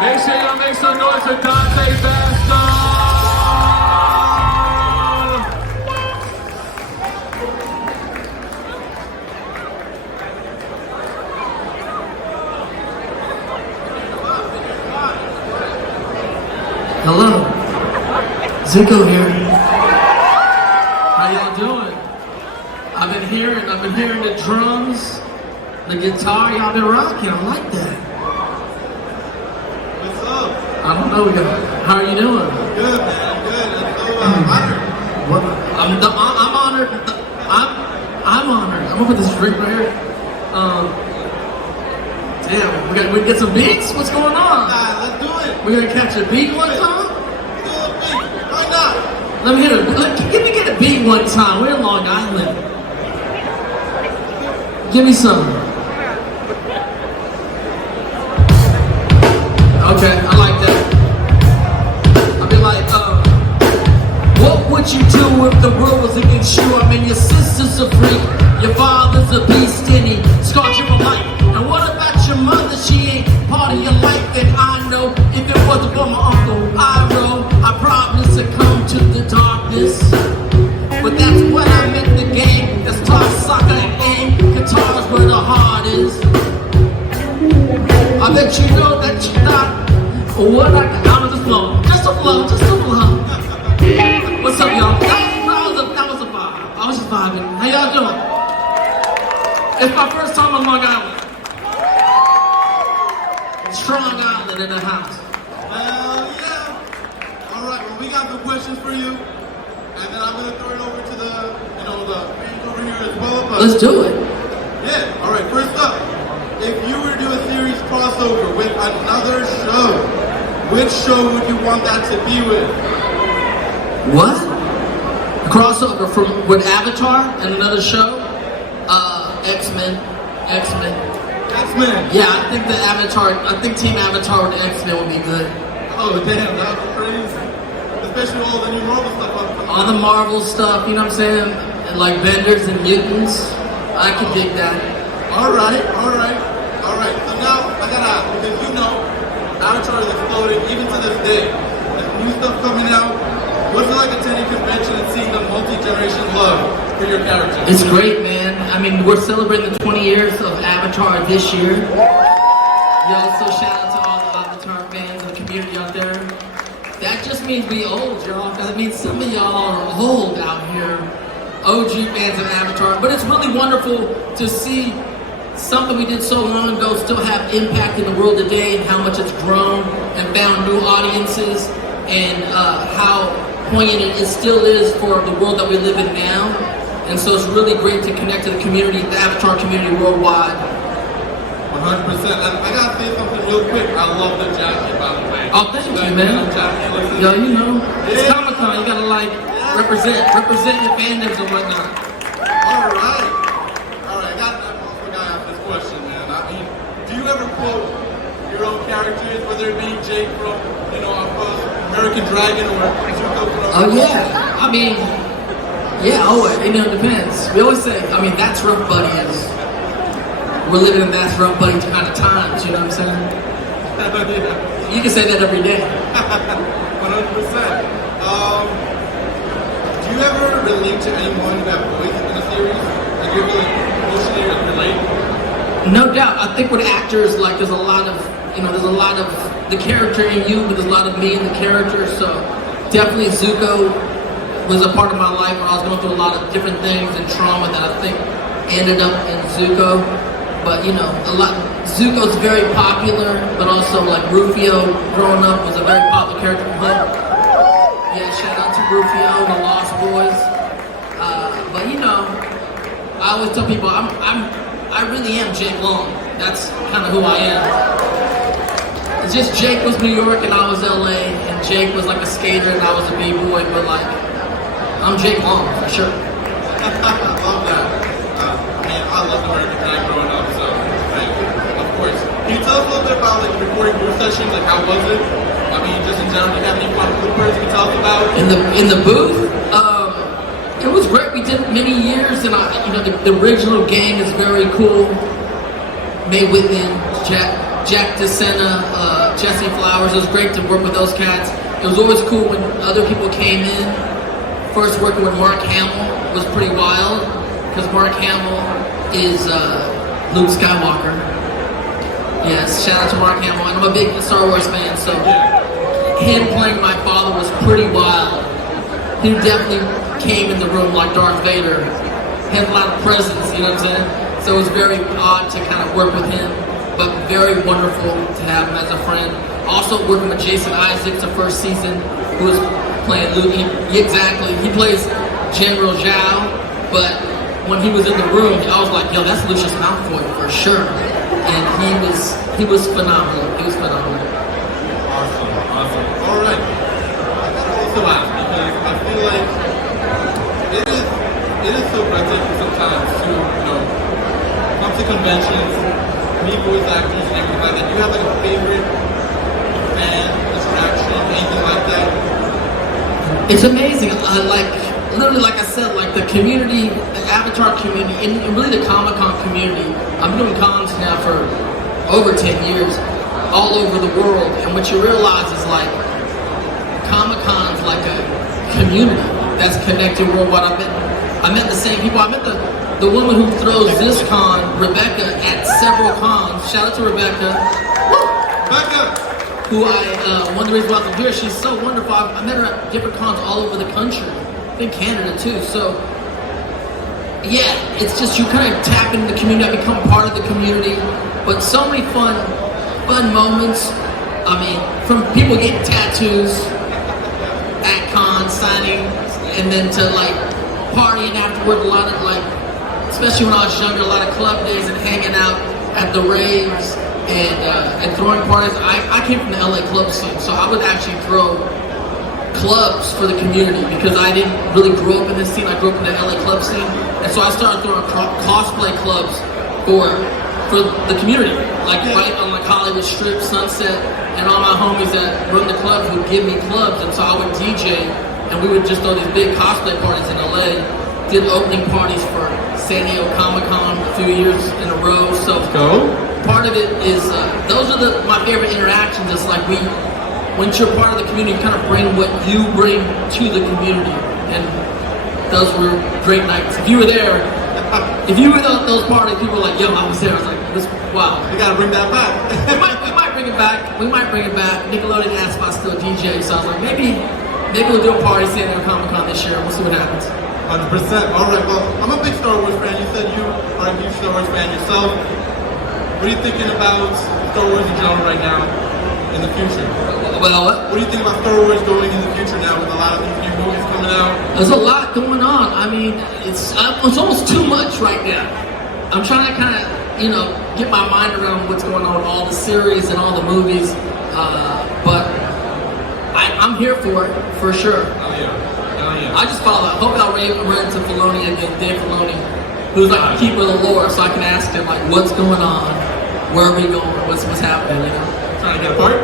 Make sure y'all make some noise for Dante Basco. Hello, Zico here. How y'all doing? I've been hearing the drums, the guitar. Y'all been rocking. I like that. What's up? I don't know, y'all. How are you doing? Good, man. Good. I'm so honored. What? I'm honored. I'm honored. I'm gonna put this drink right here. Damn, we get some beats. What's going on? Nah, let's do it. We're gonna catch a beat one time. Let's do a beat. Why not? Let me hit it. Give me get a beat one time. We're in Long Island. Give me some. Okay, I like that. I'll be like, what would you do if the world was against you? I mean, your sister's a freak, your father's a beast, and he scarred you for life. And what about your mother? She ain't part of your life. And I know if it wasn't for my uncle Iro, I probably succumb to the darkness. But that's what I meant the game. That's toss, soccer, and aim. Guitars where the heart is. I bet you know that you're not what I got out of the flow. Just a flow, just a flow. What's up, y'all? That was a vibe. I was just vibing. How y'all doing? It's my first time on Long Island. Strong Island in the house. Well, yeah. All right. Well, we got some questions for you, and then I'm gonna throw it over to the fans over here as well. But Let's do it. yeah. All right. First up, if you were to do a series crossover with another show, which show would you want that to be with? What? Crossover from with Avatar and another show? X-Men. X-Men. Yeah, I think Team Avatar with X-Men would be good. Oh damn, that was crazy. Especially all the new Marvel stuff. All the Marvel stuff, you know what I'm saying? And like Benders and Mutants. I can dig that. All right. So now I gotta ask, because you know, Avatar is exploding even to this day. There's new stuff coming out. What's it like attending convention and seeing the multi-generation love for your characters? It's great, man. I mean, we're celebrating the 20 years of Avatar this year. Yo, so shout out to all the Avatar fans and the community out there. That just means we old, y'all, because it means some of y'all are old out here. OG fans of Avatar. But it's really wonderful to see something we did so long ago still have impact in the world today, and how much it's grown and found new audiences, and how poignant it still is for the world that we live in now. And so it's really great to connect to the community, the Avatar community worldwide. 100%. I gotta say something real quick. I love the jacket, by the way. Oh, thank you, man. Yo, you know, it's Comic-Con. You gotta represent your fandoms and whatnot. All right. I gotta ask this question, man. I mean, do you ever quote your own characters, whether it be Jake from, American Dragon or Zuko from... Oh yeah, I mean, it depends. We always say, I mean, that's rough buddy is. We're living in that's rough buddy kind of times, you know what I'm saying? Yeah. You can say that every day. 100%. Do you ever relate to anyone who have voiced in a series? Like you really emotionally relate? No doubt. I think with actors, like there's a lot of the character in you, but there's a lot of me in the character. So definitely Zuko was a part of my life where I was going through a lot of different things and trauma that I think ended up in Zuko. But Zuko's very popular, but also like Rufio growing up was a very popular character for him. Yeah, shout out to Rufio, the Lost Boys. But I always tell people I really am Jake Long. That's kind of who I am. It's just Jake was New York and I was LA, and Jake was like a skater and I was a B-boy, but like, I'm Jake Long for sure. I love that. I loved American Dragon growing up, so of course. Can you tell us a little bit about like the recording booth sessions? Like how was it? I mean, just in general, do you have any fun bloopers you can tell us about? In the booth, it was great. We did many years, and the original game is very cool. May Whitman, Jack DeSena, Jesse Flowers. It was great to work with those cats. It was always cool when other people came in. First working with Mark Hamill was pretty wild, because Mark Hamill is Luke Skywalker. Yes, shout out to Mark Hamill. And I'm a big Star Wars fan, so him playing my father was pretty wild. He definitely came in the room like Darth Vader. Had a lot of presence, you know what I'm saying? So it was very odd to kind of work with him, but very wonderful to have him as a friend. Also working with Jason Isaacs the first season, who was playing Luke. Exactly, he plays General Zhao, but when he was in the room, I was like, yo, that's Lucius Malfoy for sure. And he was phenomenal. He was phenomenal. Awesome. All right. I gotta also ask, because I feel like it is so breathtaking sometimes to, come to conventions, meet voice actors and everything like that. Do you have like a favorite fan attraction, anything like that? It's amazing. Literally, like I said, like the community, the Avatar community, and really the Comic-Con community. I've been doing cons now for over 10 years, all over the world. And what you realize is like Comic-Con's like a community that's connected worldwide. I met the same people. I met the woman who throws this con, Rebecca, at several cons. Shout out to Rebecca. Rebecca! Who one of the reasons why I'm here, she's so wonderful. I met her at different cons all over the country. I think Canada too. So, yeah, it's just you kind of tap into the community, I become part of the community. But so many fun moments. I mean, from people getting tattoos at cons, signing, and then to like partying afterward. A lot of like, especially when I was younger, a lot of club days and hanging out at the raves and throwing parties. I came from the LA club scene, so I would actually throw clubs for the community because I didn't really grow up in this scene. I grew up in the LA club scene, and so I started throwing cosplay clubs for the community, like right on like Hollywood Strip, Sunset, and all my homies that run the clubs would give me clubs, and so I would DJ, and we would just throw these big cosplay parties in LA. Did opening parties for San Diego Comic-Con a few years in a row. So part of it is those are my favorite interactions. It's like once you're part of the community, you kind of bring what you bring to the community, and those were great nights. If you were there, if you were at those parties, people were like, "Yo, I was there." I was like, "This, wow." We gotta bring that back. we might bring it back. We might bring it back. Nickelodeon asked if I still DJ, so I was like, maybe we'll do a party San Diego Comic-Con this year. We'll see what happens. 100%. All right. Well, I'm a big Star Wars fan. You said you are a huge Star Wars fan yourself. What are you thinking about Star Wars in general right now in the future? Well, what do you think about Star Wars going in the future now with a lot of these new movies coming out? There's a lot going on. I mean, it's almost too much right now. I'm trying to kind of, get my mind around what's going on with all the series and all the movies. But I'm here for it, for sure. Oh, yeah. I just follow. I hope I'll run into Filoni again, Dave Filoni, who's like the keeper of the lore, so I can ask him like, what's going on, where are we going, what's happening, Trying to get a part?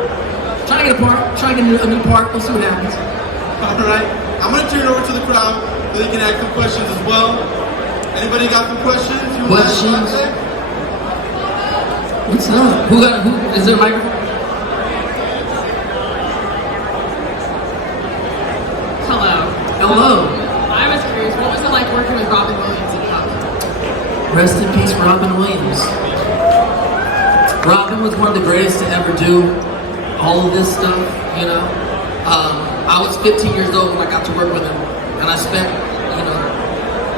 Trying to get a new part. We'll see what happens. All right. I'm gonna turn it over to the crowd so they can ask some questions as well. Anybody got some questions? Questions? What's up? Who is there a microphone? Hello. I was curious, what was it like working with Robin Williams in Puck? Rest in peace, Robin Williams. Robin was one of the greatest to ever do all of this stuff, I was 15 years old when I got to work with him, and I spent,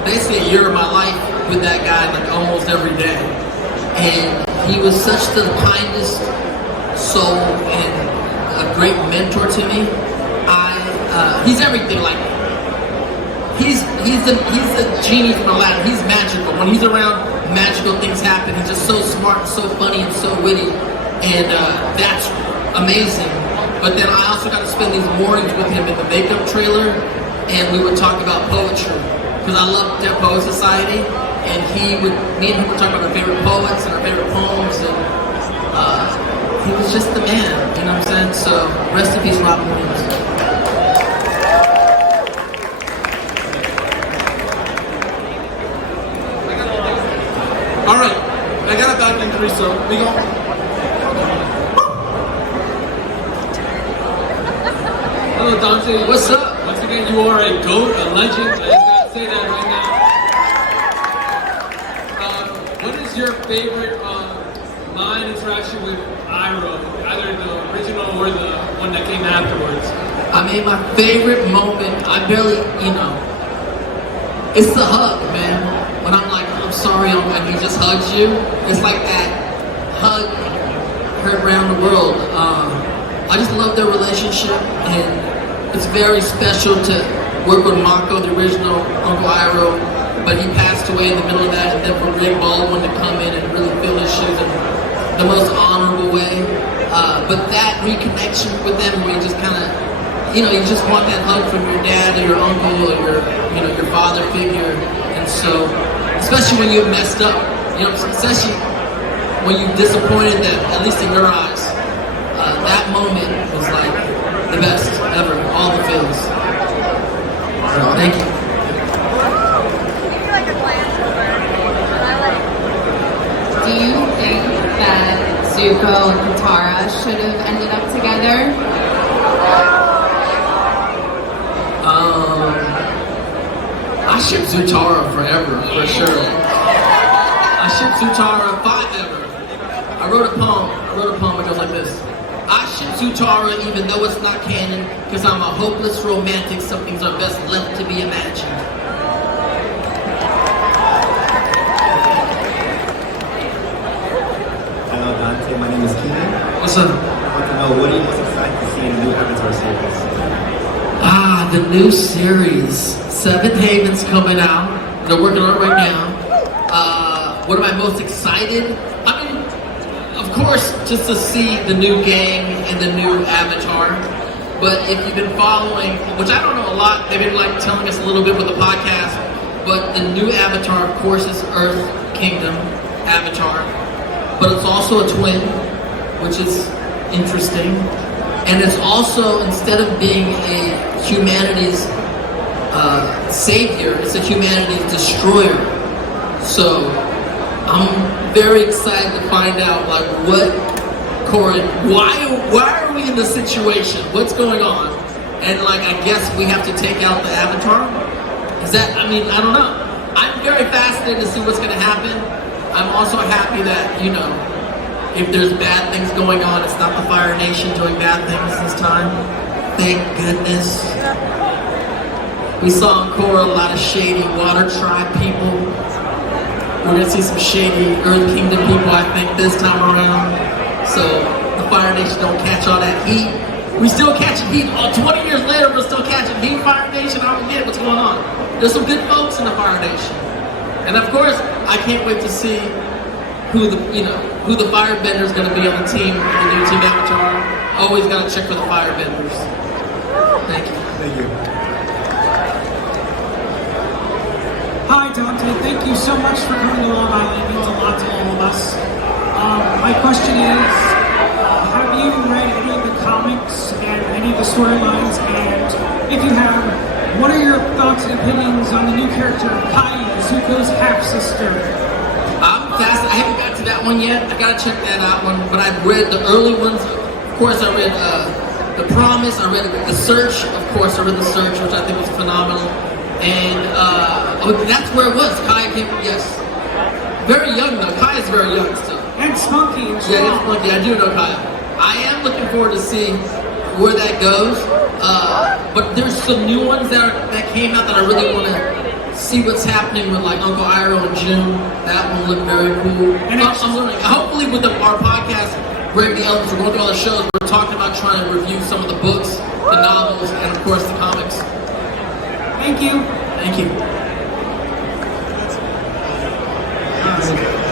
basically a year of my life with that guy, like almost every day. And he was such the kindest soul and a great mentor to me. He's everything, like he's the genie from Aladdin. He's magical. When he's around, magical things happen. He's just so smart and so funny and so witty, and that's amazing. But then I also got to spend these mornings with him in the makeup trailer, and we would talk about poetry because I love Deaf Poet Society, and me and him would talk about our favorite poets and our favorite poems, and he was just the man. You know what I'm saying? So rest in peace, Robin Williams. All right, I got it back in 3, so we go. Hello, Dante. What's up? Once again, you are a GOAT, a legend. I just gotta say that right now. What is your favorite line interaction with Iroh? Either the original or the one that came afterwards? I mean, my favorite moment, I barely, it's the hug, man. When I'm like, I'm sorry, and he just hugs you. It's like that hug heard around the world. I just love their relationship, and it's very special to work with Mako, the original Uncle Iroh, but he passed away in the middle of that, and then for Rick Baldwin to come in and really fill his shoes in the most honorable way. But that reconnection with them, we just kind of, you just want that hug from your dad or your uncle or your father figure. And so, especially when you've messed up, especially when you've disappointed them, at least in your eyes, that moment was like the best ever, all the feels. So, thank you. Do you think that Zuko and Katara should have ended up together? I ship Zutara forever, for sure. I ship Zutara forever. I wrote a poem that goes like this. I ship Zutara even though it's not canon, because I'm a hopeless romantic, some things are best left to be imagined. Hello Dante, my name is Keenan. What's up? I want to know, what are you most excited to see in the new Avatar series? The new series. Seven Haven's coming out. They're working on it right now. What am I most excited? I mean, of course, just to see the new gang and the new Avatar. But if you've been following, which I don't know a lot, they've been like telling us a little bit with the podcast, but the new Avatar, of course, is Earth Kingdom Avatar. But it's also a twin, which is interesting. And it's also, instead of being a humanity's savior, it's a humanity's destroyer. So I'm very excited to find out, like, what Korra, why are we in this situation? What's going on? And like, I guess we have to take out the Avatar. Is that? I mean, I don't know. I'm very fascinated to see what's going to happen. I'm also happy that if there's bad things going on, it's not the Fire Nation doing bad things this time. Thank goodness. We saw in Korra a lot of shady Water Tribe people. We're gonna see some shady Earth Kingdom people, I think, this time around. So the Fire Nation don't catch all that heat. We still catching heat. 20 years later, we're still catching heat. Fire Nation, I don't get what's going on. There's some good folks in the Fire Nation, and of course, I can't wait to see who the firebender is going to be on the team, the new Team Avatar. Always got to check for the firebenders. Thank you. Thank you. Hi Dante, thank you so much for coming to Long Island. It means a lot to all of us. My question is, have you read any of the comics and any of the storylines? And if you have, what are your thoughts and opinions on the new character, Kai, Zuko's half-sister? I haven't got to that one yet. I gotta check that out one. But I've read the early ones. Of course, I read The Promise. I read The Search. Of course, I read The Search, which I think was phenomenal. And that's where it was. Kai came. Yes, very young though. Kai is very young still. And Spunky. And yeah, and Spunky. I do know Kai. I am looking forward to seeing where that goes. But there's some new ones that came out that I really want to see what's happening with, like Uncle Iroh and June. That one looked very cool. And I'm learning. Hopefully with our podcast, Break the Elements, we're going through all the shows, we're talking about trying to review some of the books, the novels, and of course the comics. Thank you. Thank you.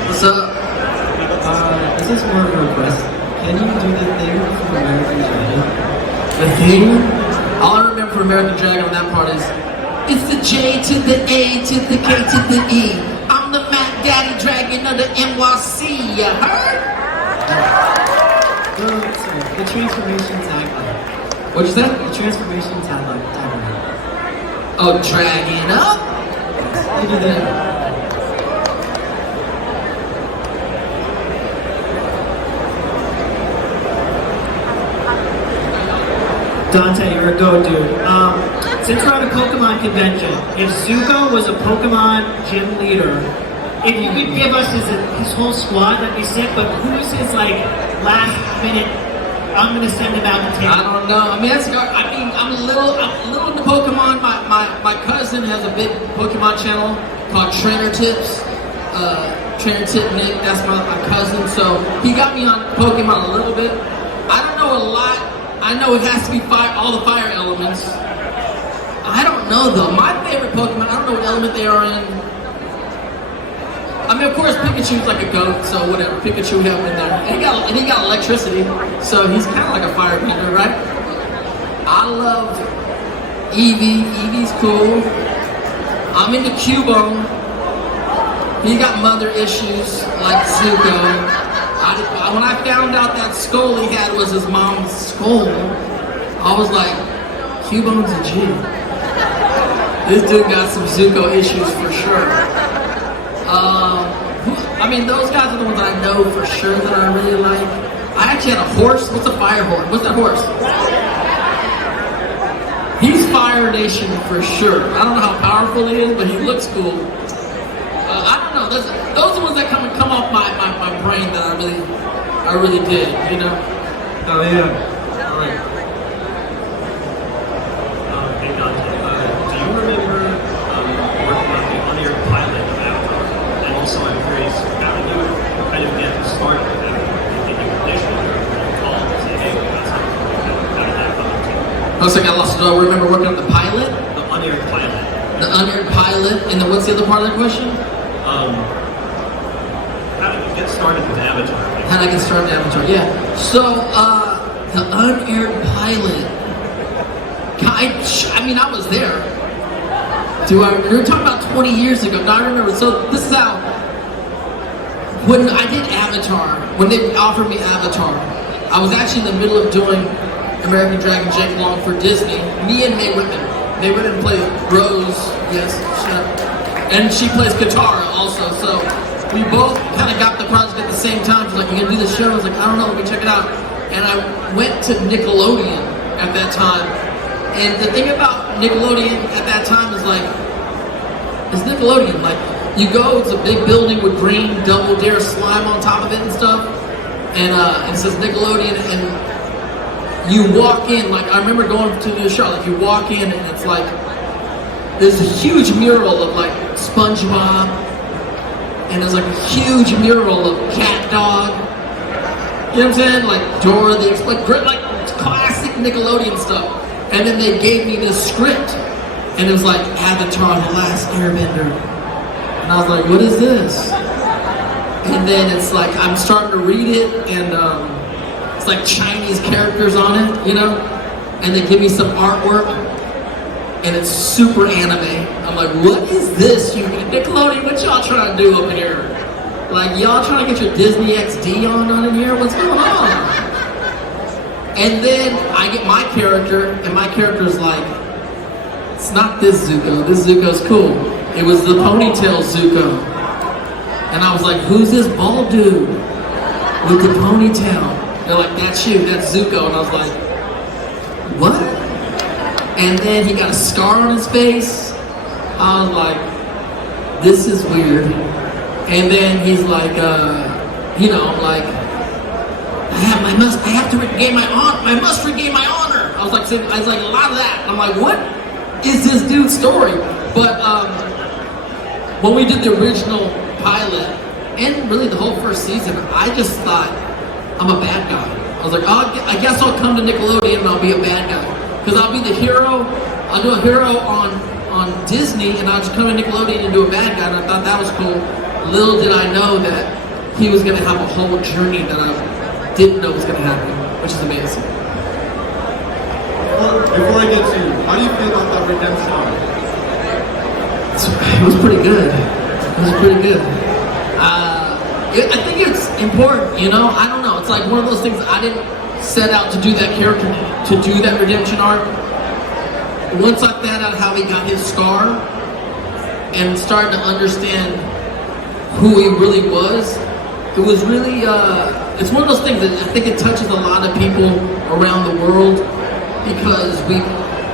What's up? This is more of a request. Can you do the thing from American Dragon? The thing? All I remember from American Dragon on that part is, it's the J to the A to the K to the E. I'm the Mac Daddy Dragon of the NYC, you heard? No, sorry. The transformation tagline. What'd you say? The transformation tagline. Oh, dragging up? You do that. Dante, you're a go dude. Since we're at a Pokemon convention, if Zuko was a Pokemon gym leader, if you could give us his whole squad, that'd be sick. But who's his like last minute? I'm gonna send him out to take. I don't know. I mean, I'm a little into Pokemon. My cousin has a big Pokemon channel called Trainer Tips. Trainer Tip Nick, that's my cousin. So he got me on Pokemon a little bit. I don't know a lot. I know it has to be all the fire elements. I don't know though. My favorite Pokemon, I don't know what element they are in. I mean, of course, Pikachu's like a goat, so whatever. Pikachu we have in there. And he got electricity, so he's kind of like a firebender, right? I love Eevee. Eevee's cool. I'm into Cubone. He got mother issues like Zuko. When I found out that skull he had was his mom's skull, I was like, Cubone's a G. This dude got some Zuko issues for sure. I mean, those guys are the ones that I know for sure that I really like. I actually had a horse. What's a fire horse? What's that horse? He's Fire Nation for sure. I don't know how powerful he is, but he looks cool. I don't know. Those are the ones that come off my brain that I really did, you know? Oh yeah. All right. Hey Dante, do you remember working on your pilot of Avatar? And also, I'm curious, how did you kind of get started with Avatar? Did you initially call and say, hey, we got something? How did that come to you? Looks like I lost it. Do I remember working on the pilot? The unaired pilot. The unaired pilot, and then what's the other part of that question? How did you get started with Avatar? How did I get started with Avatar? Yeah. So, the unaired pilot. I mean, I was there. We were talking about 20 years ago. Now I remember. So this is how. When I did Avatar, when they offered me Avatar, I was actually in the middle of doing American Dragon Jake Long for Disney. Me and Mae Whitman. Mae Whitman plays Rose. Yes. And she plays Katara also. So we both kind of got the project at the same time. She's like, you gonna do the show? I was like, I don't know, let me check it out. And I went to Nickelodeon at that time. And the thing about Nickelodeon at that time is like, it's Nickelodeon. Like, you go, it's a big building with green Double Dare slime on top of it and stuff. And it says Nickelodeon, and you walk in, like, I remember going to the show, like, you walk in and it's like, there's a huge mural of like SpongeBob, and there's like a huge mural of Cat Dog. You know what I'm saying? Like Dora the Explorer, like classic Nickelodeon stuff. And then they gave me this script, and it was like Avatar: The Last Airbender, and I was like, what is this? And then it's like I'm starting to read it, and it's like Chinese characters on it, you know, and they give me some artwork. And it's super anime. I'm like, what is this? You Nickelodeon, what y'all trying to do up here? Like, y'all trying to get your Disney XD on in here? What's going on? And then I get my character, and my character's like, it's not this Zuko. This Zuko's cool. It was the ponytail Zuko. And I was like, who's this bald dude with the ponytail? They're like, that's you, that's Zuko. And I was like, what? And then he got a scar on his face. I was like, this is weird. And then he's like, you know, I'm like, I have to regain my honor. I must regain my honor. I was like a lot of that. I'm like, what is this dude's story? But when we did the original pilot, and really the whole first season, I just thought, I'm a bad guy. I was like, oh, I guess I'll come to Nickelodeon and I'll be a bad guy. Because I'll be the hero, I'll do a hero on Disney, and I'll just come to Nickelodeon and do a bad guy, and I thought that was cool. Little did I know that he was going to have a whole journey that I didn't know was going to happen, which is amazing. Before I get to you, how do you feel about that redemption arc? It was pretty good. It was pretty good. I think it's important, you know? I don't know. It's like one of those things I didn't set out to do that character, to do that redemption arc. Once I found out how he got his scar and started to understand who he really was, it was really, it's one of those things that I think it touches a lot of people around the world. because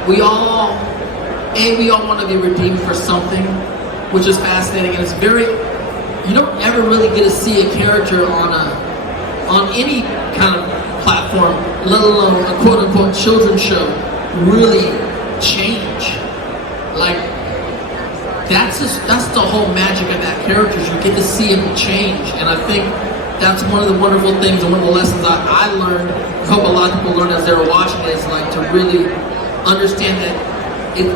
we all want to be redeemed for something, which is fascinating, and it's very, you don't ever really get to see a character on any kind of platform, let alone a quote-unquote children's show, really change. Like, that's the whole magic of that character, is you get to see him change, and I think that's one of the wonderful things and one of the lessons I learned, I hope a lot of people learned as they were watching it, is like to really understand that you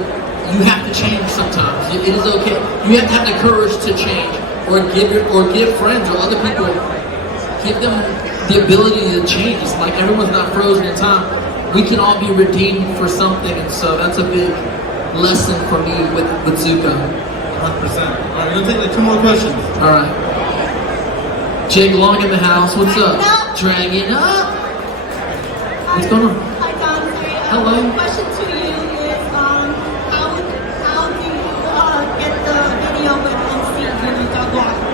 have to change sometimes. It is okay. You have to have the courage to change, or give friends or other people, give them the ability to change. It's like everyone's not frozen in time. We can all be redeemed for something, and so that's a big lesson for me with Zuko. 100%. All right, we're gonna take like 2 more questions. All right. Jake Long in the house. What's up? Dragging up. What's going on? Hi, Dante. Hello. My question to you is, how do you get the video with Doug Walker?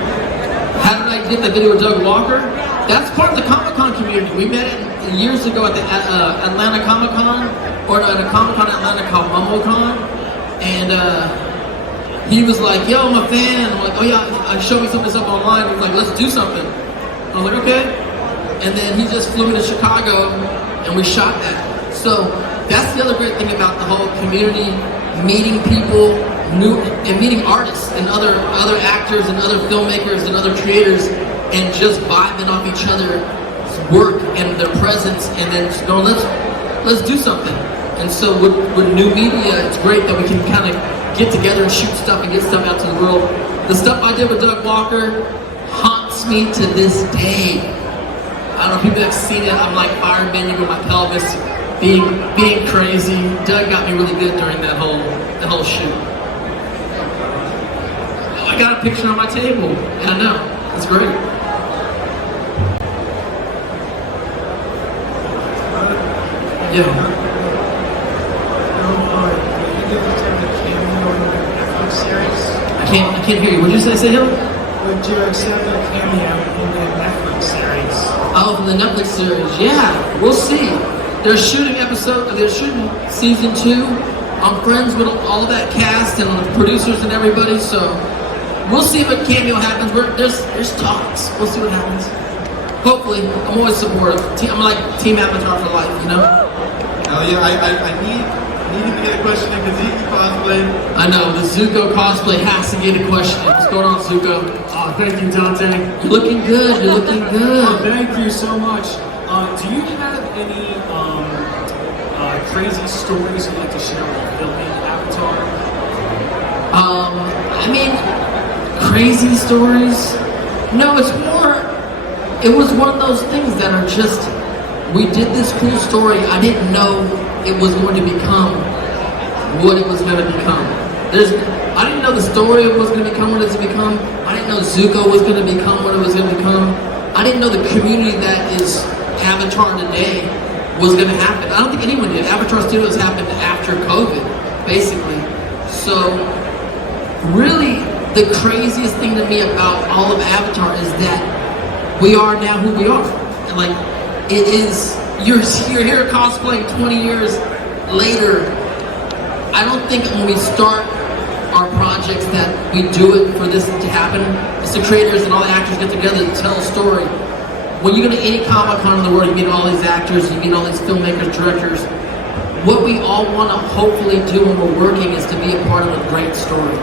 How did I get the video with Doug Walker? That's part of the Comic-Con community. We met it years ago at the Atlanta Comic-Con, or at a Comic-Con in Atlanta called MomoCon, and he was like, yo, I'm a fan. I'm like, oh yeah, show me some of this up online. He was like, let's do something. I was like, okay. And then he just flew me to Chicago, and we shot that. So that's the other great thing about the whole community, meeting people, and meeting artists and other actors and other filmmakers and other creators, and just vibing off each other's work and their presence, and then just going, let's do something. And so with new media, it's great that we can kind of get together and shoot stuff and get stuff out to the world. The stuff I did with Doug Walker haunts me to this day. I don't know if people have seen it. I'm like fire bending with my pelvis, being crazy. Doug got me really good during that whole shoot. Oh, I got a picture on my table. Yeah, I know. It's great. Yeah. I can't hear you. What did you say, Hill? Would you accept a cameo in the Netflix series? Oh, from the Netflix series. Yeah, we'll see. They're shooting season 2. I'm friends with all of that cast and the producers and everybody, so we'll see if a cameo happens. There's talks. We'll see what happens. Hopefully. I'm always supportive. I'm like Team Avatar for life, you know? Oh yeah, I need to get a question in because he cosplay. I know, the Zuko cosplay has to get a question. What's going on, Zuko? Oh, thank you, Dante. You're looking good. You're looking good. Oh, thank you so much. Do you have any crazy stories you'd like to share while filming Avatar? I mean, crazy stories? No, it was one of those things that are just, we did this cool story. I didn't know it was going to become what it was going to become. I didn't know the story was going to become what it's become. I didn't know Zuko was going to become what it was going to become. I didn't know the community that is Avatar today was going to happen. I don't think anyone did. Avatar Studios happened after COVID, basically. So, really, the craziest thing to me about all of Avatar is that we are now who we are. And like, it is, you're here cosplaying 20 years later. I don't think when we start our projects that we do it for this to happen. It's the creators and all the actors get together to tell a story. When you go to any Comic-Con in the world, you meet all these actors, you meet all these filmmakers, directors. What we all want to hopefully do when we're working is to be a part of a great story.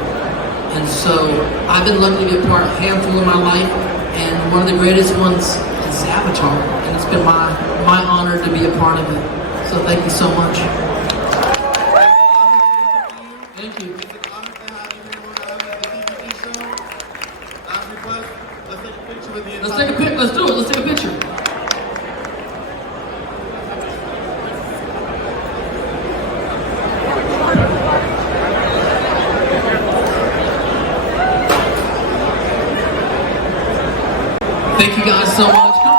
And so I've been lucky to be a part of a handful of my life, and one of the greatest ones is Avatar. And it's been my honor to be a part of it. So thank you so much. Thank you. It's an honor to have you here in Long Island TCG Show. Last request, let's take a picture with the entire... Let's take a pic. Let's do it. Let's take a picture. Thank you guys so much. Come